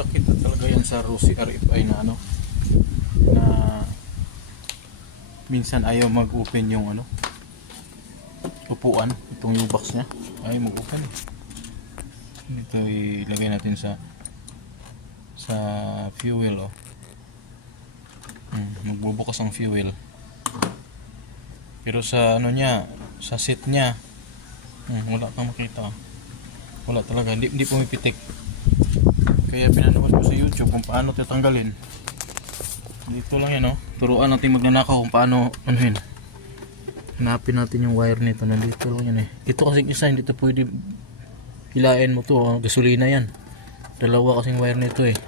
masakit na talaga yan sa Rusi RFI na ano na minsan ayaw mag-open yung ano upuan itong yung box niya. Ayaw mag-open eh. ito ilagay natin sa sa fuel oh. Hmm, magbubukas ang fuel. Pero sa ano niya sa seat niya hmm, wala kang makita. Wala talaga hindi, hindi pumipitik kaya pinanood ko sa YouTube kung paano tatanggalin. Dito lang yan, oh. Turuan natin magnanakaw kung paano, ano. Hanapin natin yung wire nito. Nandito lang yan eh. Ito kasing isa, hindi to pwede hilain mo to. Oh. Gasolina yan. Dalawa kasing wire nito eh.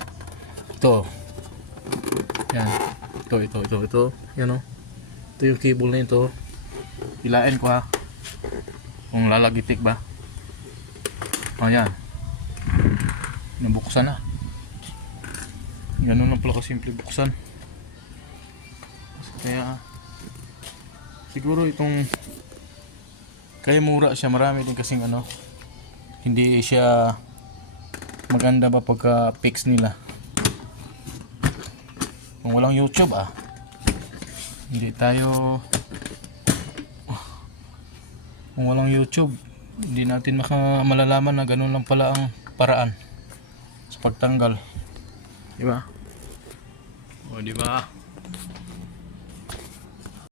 Ito. oh. Yan. Ito, ito, ito, ito. Yan oh. Ito yung cable na ito. Hilain ko ha. Kung lalagitik ba. O yan nabuksan na. Ganun lang pala kasimple buksan. Kaya siguro itong kaya mura siya marami din kasing ano hindi siya maganda ba pagka fix nila. Kung walang youtube ah. Hindi tayo kung walang youtube hindi natin maka malalaman na ganun lang pala ang paraan sa pagtanggal. Diba? O, oh, diba?